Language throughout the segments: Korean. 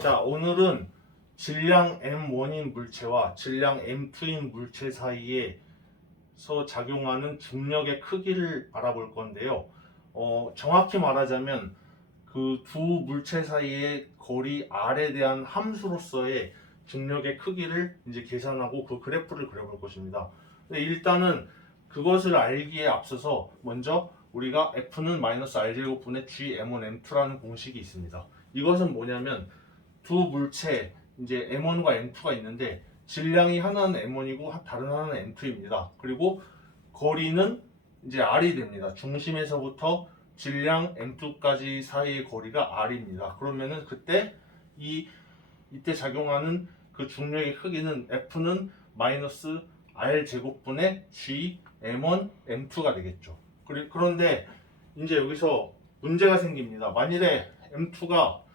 자, 오늘은 질량 M1인 물체와 질량 M2인 물체 사이에서 작용하는 중력의 크기를 알아볼 건데요. 정확히 말하자면 그 두 물체 사이의 거리 R에 대한 함수로서의 중력의 크기를 이제 계산하고 그 그래프를 그려볼 것입니다. 근데 일단은 그것을 알기에 앞서서 먼저 우리가 F는 마이너스 R제곱분의 G M1 M2라는 공식이 있습니다. 이것은 뭐냐면 두 물체 이제 M1과 M2가 있는데 질량이 하나는 M1이고 다른 하나는 M2입니다. 그리고 거리는 이제 R이 됩니다. 중심에서부터 질량 M2까지 사이의 거리가 R입니다. 그러면은 그때 이때 작용하는 그 중력의 크기는 F는 마이너스 R 제곱분의 G M1 M2가 되겠죠. 그런데 이제 여기서 문제가 생깁니다. 만일에 M2가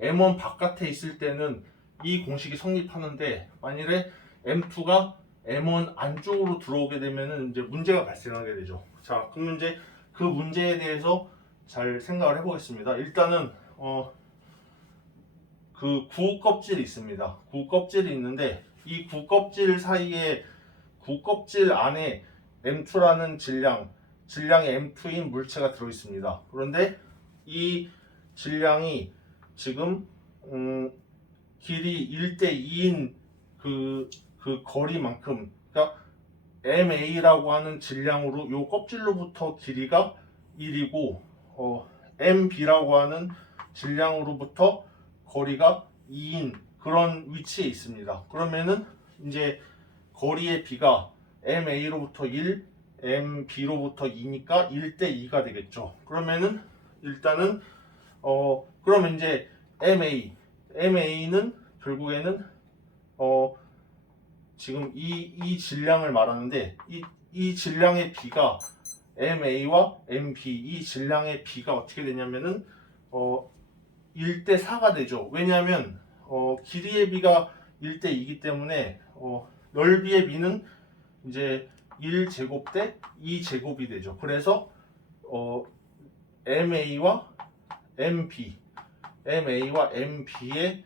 M1 바깥에 있을 때는 이 공식이 성립하는데 만일에 M2가 M1 안쪽으로 들어오게 되면은 이제 문제가 발생하게 되죠. 자, 그 문제에 대해서 잘 생각을 해보겠습니다. 일단은 그 구껍질이 있습니다. 구껍질이 있는데 이 구껍질 사이에 구껍질 안에 M2라는 질량의 M2인 물체가 들어 있습니다. 그런데 이 질량이 지금 길이 1대2인 그 거리만큼, 그러니까 MA라고 하는 질량으로 요 껍질로부터 길이가 1이고 MB라고 하는 질량으로부터 거리가 2인 그런 위치에 있습니다. 그러면은 이제 거리의 B가 MA로부터 1, MB로부터 2니까 1대2가 되겠죠. 그러면은 일단은 그러면 이제 MA는 결국에는 지금 이 질량을 말하는데 이 질량의 B가 MA와 MB 이 질량의 B가 어떻게 되냐면은 1대4가 되죠. 왜냐하면 길이의 B가 1대2이기 때문에 넓이의 B는 이제 1제곱 대 2제곱이 되죠. 그래서 MA와 MB의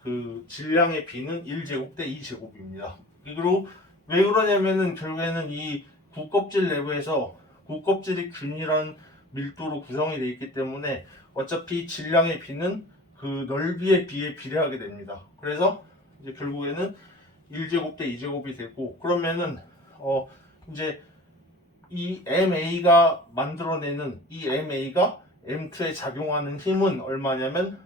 그 질량의 B는 1제곱 대 2제곱입니다. 그리고 왜 그러냐면은 결국에는 이 구껍질 내부에서 구껍질이 균일한 밀도로 구성이 되어 있기 때문에 어차피 질량의 B는 그 넓이의 B에 비례하게 됩니다. 그래서 이제 결국에는 1제곱 대 2제곱이 되고, 그러면은 이제 이 MA가 만들어내는 이 MA가 M2에 작용하는 힘은 얼마냐면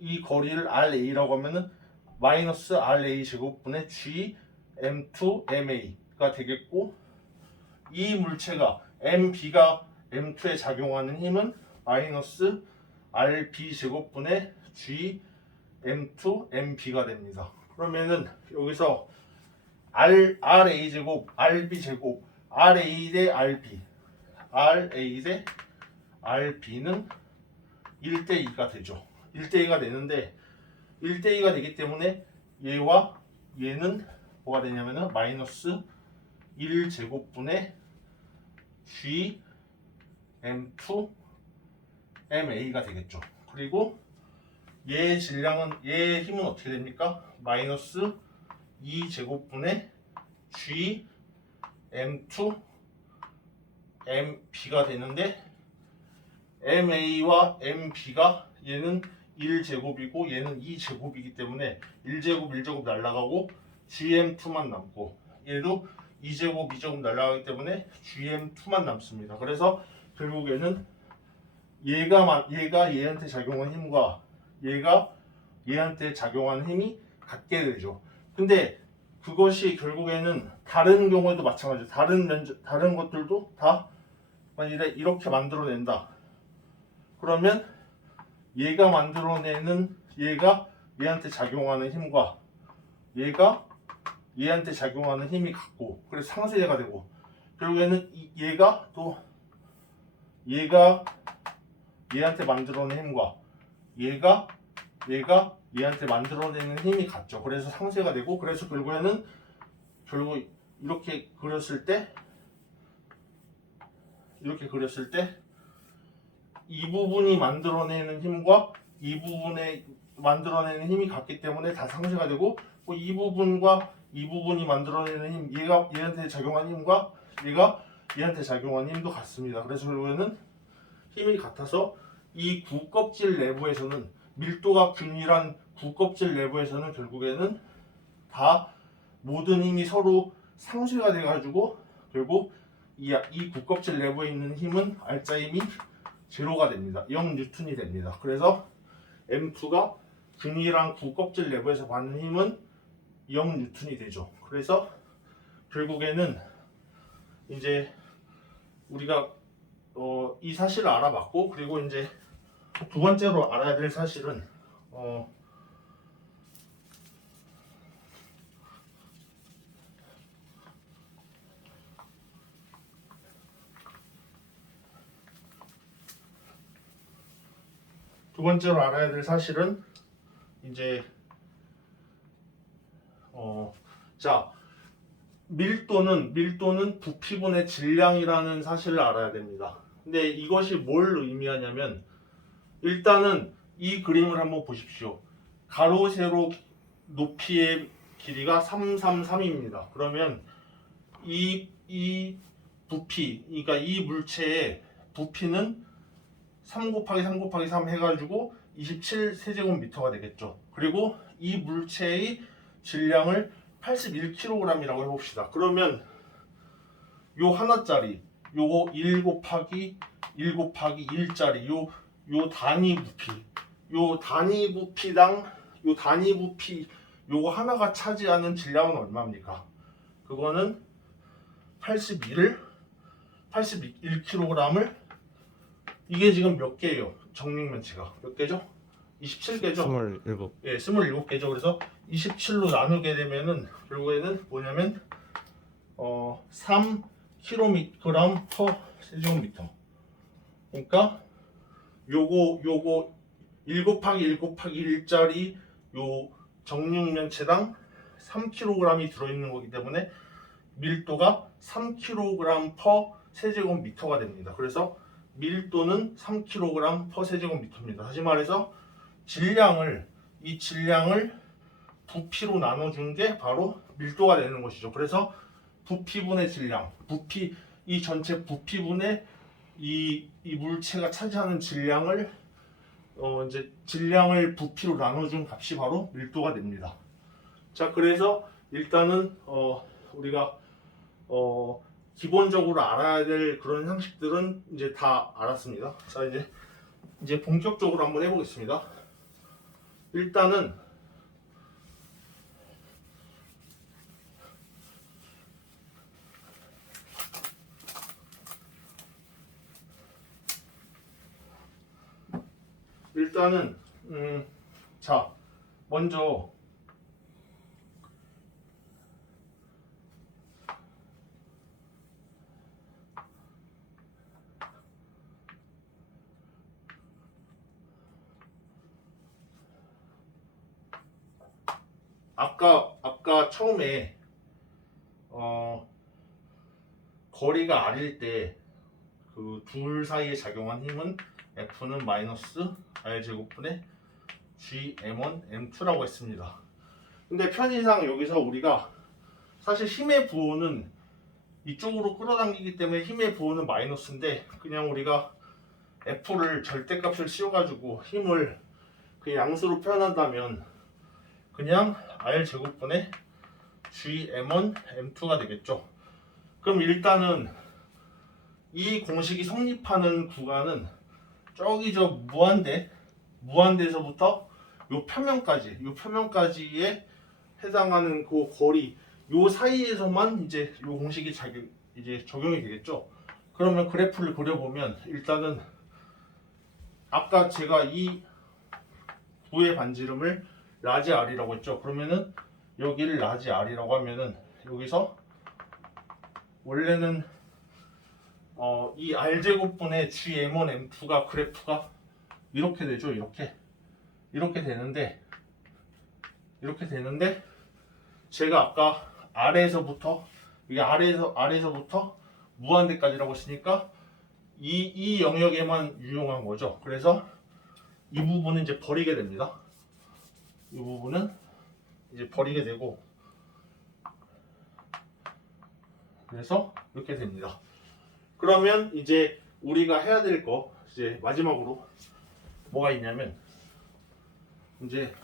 이 거리를 RA라고 하면은 마이너스 RA 제곱분의 G M2 MA가 되겠고, 이 물체가 MB가 M2에 작용하는 힘은 마이너스 RB 제곱분의 G M2 MB가 됩니다. 그러면은 여기서 RA 제곱, RB 제곱, RA 대 RB는 1대2가 되죠. 1대2가 되는데 1대2가 되기 때문에 얘와 얘는 뭐가 되냐면은 마이너스 1제곱분의 G M2 MA가 되겠죠. 그리고 얘의 힘은 어떻게 됩니까? 마이너스 2제곱분의 G M2 MB가 되는데 MA와 MB가 얘는 1제곱이고 얘는 2제곱이기 때문에 1제곱 1제곱 날라가고 GM2만 남고, 얘도 2제곱 2제곱 날라가기 때문에 GM2만 남습니다. 그래서 결국에는 얘가 얘한테 작용한 힘과 얘가 얘한테 작용하는 힘이 같게 되죠. 근데 그것이 결국에는 다른 경우에도 마찬가지죠. 다른 것들도 다 만일에 이렇게 만들어낸다. 그러면 얘가 얘한테 작용하는 힘과 얘가 얘한테 작용하는 힘이 같고, 그래서 상쇄가 되고, 결국에는 얘가 얘한테 만들어낸 힘과 얘가 얘한테 만들어내는 힘이 같죠. 그래서 상쇄가 되고, 그래서 결국 이렇게 그렸을 때 이 부분이 만들어내는 힘과 이 부분에 만들어내는 힘이 같기 때문에 다 상쇄가 되고 뭐 이 부분과 이 부분이 만들어내는 힘, 얘가 얘한테 작용한 힘과 얘가 얘한테 작용한 힘도 같습니다. 그래서 결국에는 힘이 같아서 이 구껍질 내부에서는 밀도가 균일한 구껍질 내부에서는 결국에는 다 모든 힘이 서로 상쇄가 돼가지고 결국 이 구껍질 내부에 있는 힘은 알짜 힘이 제로가 됩니다. 0뉴턴이 됩니다. 그래서 M2가 균일한 구껍질 내부에서 받는 힘은 0뉴턴이 되죠. 그래서 결국에는 이제 우리가 이 사실을 알아봤고, 그리고 이제 두 번째로 알아야 될 사실은 두 번째로 알아야 될 사실은 이제 자, 밀도는 부피분의 질량이라는 사실을 알아야 됩니다. 근데 이것이 뭘 의미하냐면 일단은 이 그림을 한번 보십시오. 가로 세로 높이의 길이가 333입니다. 그러면 이 부피, 그러니까 이 물체의 부피는 3 곱하기 3 곱하기 3 해가지고 27 세제곱미터가 되겠죠. 그리고 이 물체의 질량을 81kg이라고 해봅시다. 그러면 요 하나짜리, 요거 1 곱하기 1 곱하기 1짜리 요 단위 부피, 요 단위 부피 요거 하나가 차지하는 질량은 얼마입니까? 그거는 81kg을 이게 지금 몇 개예요? 정육면체가 몇 개죠? 27개죠? 27. 예, 27개죠. 그래서 27로 나누게 되면은 결국에는 뭐냐면 3kg per 세제곱미터. 그러니까 요거 1 곱하기 1 곱하기 1짜리 요 정육면체당 3kg이 들어있는 거기 때문에 밀도가 3kg per 세제곱미터가 됩니다. 그래서 밀도는 3kg per 세제곱미터입니다. 다시 말해서 이 질량을 부피로 나눠준 게 바로 밀도가 되는 것이죠. 그래서 부피분의 질량, 이 전체 부피분의 이 물체가 차지하는 질량을 이제 질량을 부피로 나눠준 값이 바로 밀도가 됩니다. 자, 그래서 일단은 우리가 기본적으로 알아야 될 그런 상식들은 이제 다 알았습니다. 자, 이제 본격적으로 한번 해보겠습니다. 일단은 자, 먼저 아까 처음에 거리가 R일 때 그 둘 사이에 작용한 힘은 F는 마이너스 R 제곱분의 G M1 M2라고 했습니다. 근데 편의상 여기서 우리가 사실 힘의 부호는 이쪽으로 끌어당기기 때문에 힘의 부호는 마이너스인데 그냥 우리가 F를 절대값을 씌워가지고 힘을 그 양수로 표현한다면 그냥 R 제곱분의 G M1 M2가 되겠죠. 그럼 일단은 이 공식이 성립하는 구간은 저기 저 무한대에서부터 요 표면까지에 해당하는 그 거리 요 사이에서만 이제 요 공식이 이제 적용이 되겠죠. 그러면 그래프를 그려보면 일단은 아까 제가 이 구의 반지름을 라지 R이라고 했죠. 그러면은 여기를 라지 R이라고 하면은 여기서 원래는 이 R제곱분의 GM1 M2가 그래프가 이렇게 되죠. 이렇게 되는데 제가 아까 이게 아래에서부터 무한대까지라고 했으니까 이 영역에만 유용한 거죠. 그래서 이 부분은 이제 버리게 됩니다. 이 부분은 이제 버리게 되고, 그래서 이렇게 됩니다. 그러면 이제 우리가 해야 될 거 이제 마지막으로 뭐가 있냐면, 이제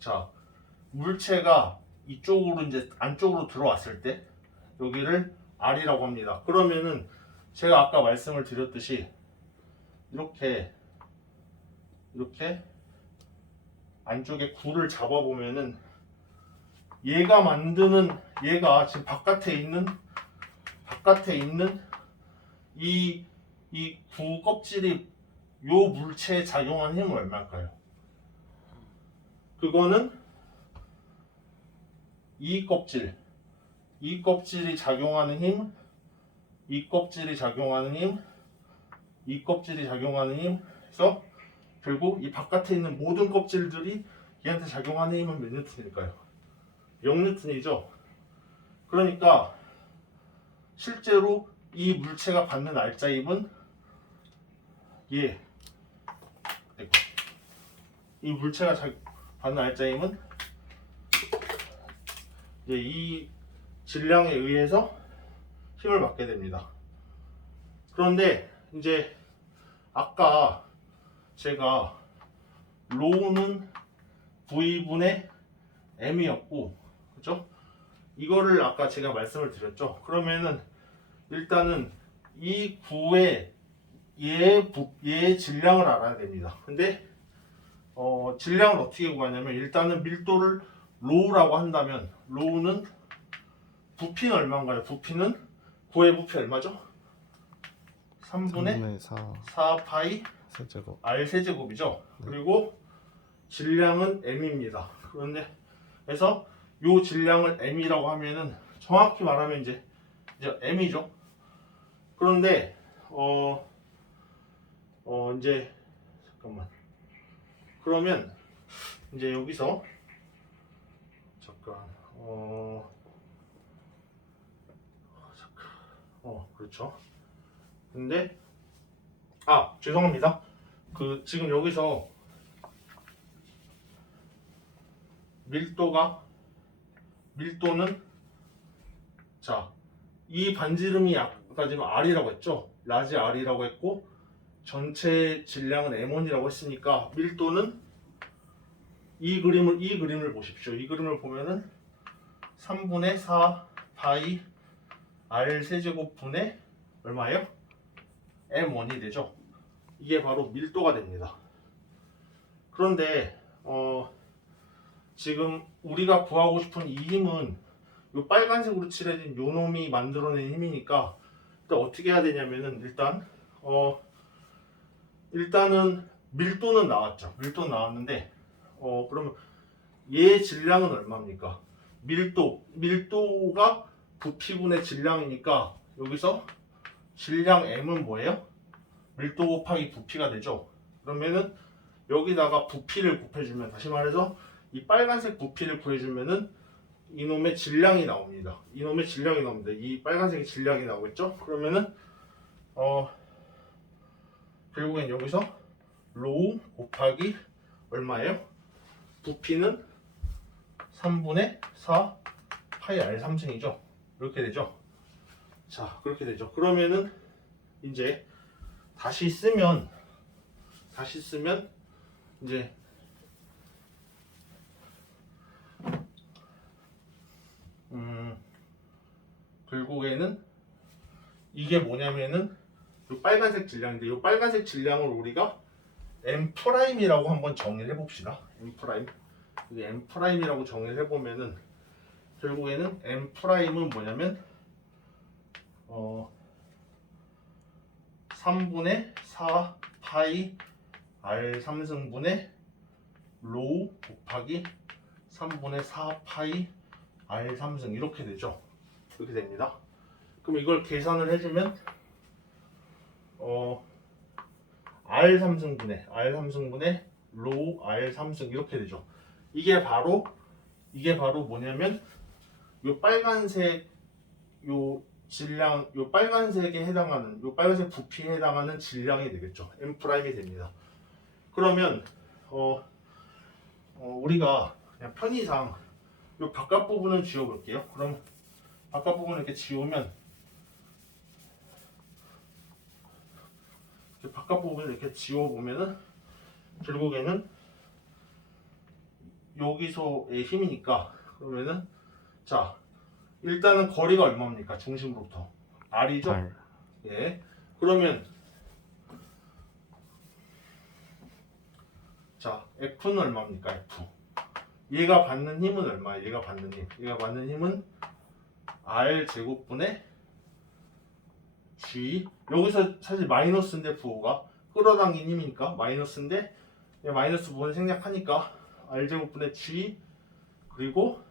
자, 물체가 이쪽으로 이제 안쪽으로 들어왔을 때 여기를 R이라고 합니다. 그러면은 제가 아까 말씀을 드렸듯이 이렇게 안쪽에 구를 잡아보면은 얘가 지금 바깥에 있는 이 구 껍질이 요 물체에 작용하는 힘은 얼마일까요? 그거는 이 껍질이 작용하는 힘, 이 껍질이 작용하는 힘, 이 껍질이 작용하는 힘, 그래서 결국 이 바깥에 있는 모든 껍질들이 얘한테 작용하는 힘은 몇 뉴턴일까요? 0뉴턴이죠. 그러니까 실제로 이 물체가 받는 알짜힘은 이 물체가 받는 알짜힘은 이 질량에 의해서 힘을 받게 됩니다. 그런데 이제 아까 제가 로우는 V분의 M이었고, 그죠? 이거를 아까 제가 말씀을 드렸죠. 그러면은 일단은 이 구의 얘의 질량을 알아야 됩니다. 근데 질량을 어떻게 구하냐면, 일단은 밀도를 로우라고 한다면 로우는 부피는 얼마인가요? 부피는 구의 부피 얼마죠? 3분의 4 파이 세제곱. R 세제곱이죠. 네. 그리고 질량은 M입니다. 그래서 요 질량을 M이라고 하면은 정확히 말하면 이제 M이죠. 그런데 이제 잠깐만. 그러면 이제 여기서 잠깐 그렇죠. 근데 죄송합니다. 지금 여기서 밀도는 자, 이 반지름이 아까 지금 R이라고 했죠. 라지 R이라고 했고 전체 질량은 M1이라고 했으니까 밀도는 이 그림을 보십시오. 이 그림을 보면은 3분의 4 파이 R 세제곱 분의 얼마예요? M1이 되죠. 이게 바로 밀도가 됩니다. 그런데 지금 우리가 구하고 싶은 이 힘은 이 빨간색으로 칠해진 요 놈이 만들어낸 힘이니까 일단 어떻게 해야 되냐면은 일단은 밀도는 나왔죠. 밀도는 나왔는데 그러면 얘 질량은 얼마입니까? 밀도가 부피분의 질량이니까 여기서 질량 M은 뭐예요? 밀도 곱하기 부피가 되죠. 그러면은 여기다가 부피를 곱해주면, 다시 말해서 이 빨간색 부피를 구해주면은 이놈의 질량이 나옵니다. 이 빨간색의 질량이 나오겠죠? 그러면은 결국엔 여기서 로우 곱하기 얼마예요? 부피는 3분의 4 파이 R 3승이죠. 이렇게 되죠. 자, 그렇게 되죠. 그러면은 이제 다시 쓰면 이제 결국에는 이게 뭐냐면은 이 빨간색 질량인데, 이 빨간색 질량을 우리가 M'이라고 한번 정의를 해봅시다. M'이라고 정의를 해보면은 결국에는 M'은 뭐냐면 3분의 4 파이 R 3승분의 로우 곱하기 3분의 4 파이 R 3승 이렇게 되죠. 이렇게 됩니다. 그럼 이걸 계산을 해주면 R 3승분의 로우 R 3승 이렇게 되죠. 이게 바로 뭐냐면 요 빨간색 요 질량 요 빨간색에 해당하는 요 빨간색 부피에 해당하는 질량이 되겠죠. M 프라임이 됩니다. 그러면 우리가 그냥 편의상 요 바깥 부분은 지워볼게요. 그럼 바깥 부분을 이렇게 지우면 이렇게 바깥 부분을 이렇게 지워보면은 결국에는 여기서의 힘이니까 그러면은 자 일단은 거리가 얼마입니까? 중심으로부터 R이죠? R. 예. 그러면 자 F는 얼마입니까? F. 얘가 받는 힘은 얼마예요? 얘가 받는 힘은 R 제곱분의 G. 여기서 사실 마이너스인데 부호가 끌어당긴 힘이니까 마이너스인데 마이너스 부분 생략하니까 R 제곱분의 G 그리고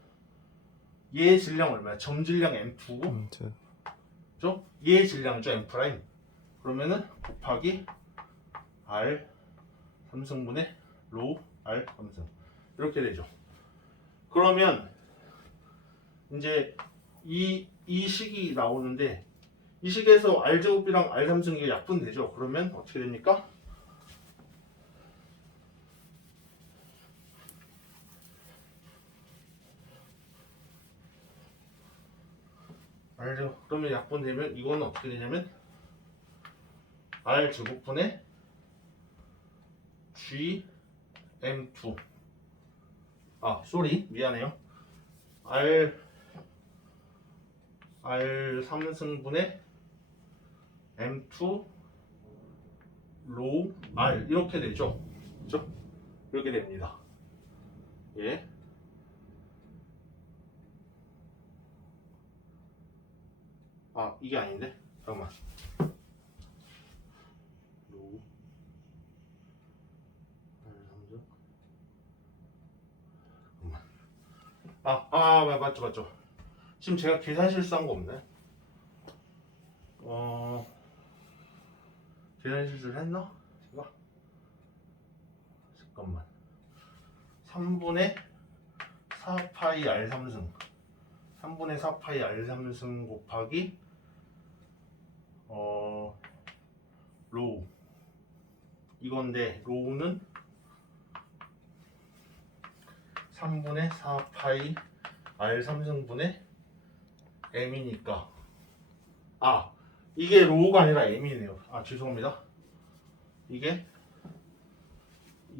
얘의 질량 얼마야? 점질량 M2고 그죠? 얘의 질량이죠 M 프라임. 그러면은 곱하기 R 3승분의 로우 R 3승 이렇게 되죠. 그러면 이제 이 식이 나오는데 이 식에서 R 제곱이랑 R 3승이 약분되죠. 그러면 어떻게 됩니까? 그러면 약분되면 이거는 어떻게 되냐면 R 제곱분의 G M2 미안해요. R 3승분의 M2 로우 R 이렇게 되죠. 그렇죠? 이렇게 됩니다. 예. 이게 아닌데? 잠깐만. 로우 R 3승 잠깐만. 맞죠. 지금 제가 계산 실수한 거 없네. 계산 실수를 했나? 제가? 잠깐만. 3분의 4 파이 R 3승 3분의 4 파이 R 3승 곱하기 로우 이건데 로우는 3분의 4 파이 R 3승분의 M이니까 이게 로우가 아니라 M이네요. 죄송합니다. 이게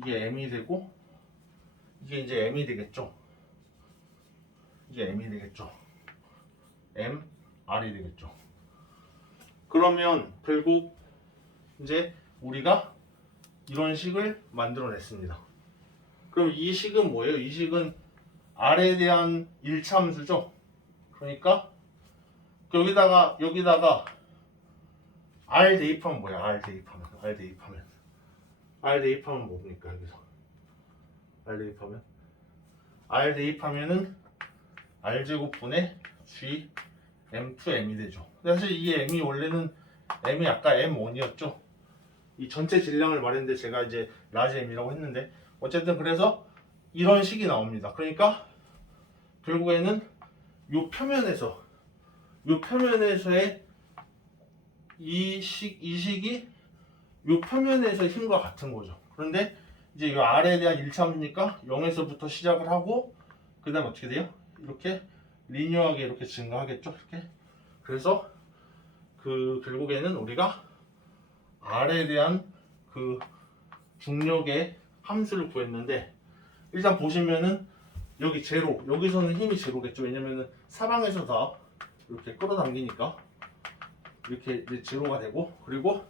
M이 되고 이게 이제 M이 되겠죠. 이게 M이 되겠죠. M, R이 되겠죠. 그러면 결국 이제 우리가 이런 식을 만들어냈습니다. 그럼 이 식은 뭐예요? 이 식은 R에 대한 1차 함수죠. 그러니까 여기다가 R 대입하면 뭐야? R 대입하면 뭡니까? 여기서 R 대입하면은 R 제곱분의 G M2M이 되죠. 사실 이 M이 원래는 M이 아까 M1이었죠. 이 전체 질량을 말했는데 제가 이제 라지 M이라고 했는데 어쨌든 그래서 이런 식이 나옵니다. 그러니까 결국에는 요 표면에서의 이 식이 요 표면에서의 힘과 같은 거죠. 그런데 이제 이 R에 대한 1차함수니까 0에서부터 시작을 하고 그 다음 어떻게 돼요? 이렇게 리니어하게 이렇게 증가하겠죠. 이렇게. 그래서 결국에는 우리가 R에 대한 중력의 함수를 구했는데 일단 보시면은 여기 제로, 여기서는 힘이 제로겠죠. 왜냐면은 사방에서 다 이렇게 끌어당기니까 이렇게 이제 제로가 되고 그리고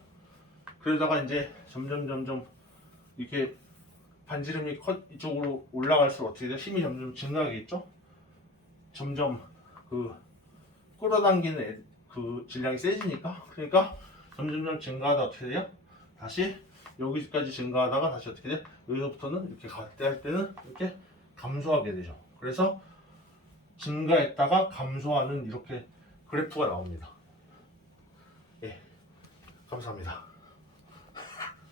그러다가 이제 점점 이렇게 반지름이 이쪽으로 올라갈수록 어떻게 돼요? 힘이 점점 증가하겠죠. 점점 끌어당기는 질량이 세지니까 그러니까 점점 증가하다 어떻게 돼요? 다시 여기까지 증가하다가 다시 어떻게 돼? 여기서부터는 이렇게 갈 때 할 때는 이렇게 감소하게 되죠. 그래서 증가했다가 감소하는 이렇게 그래프가 나옵니다. 예, 감사합니다.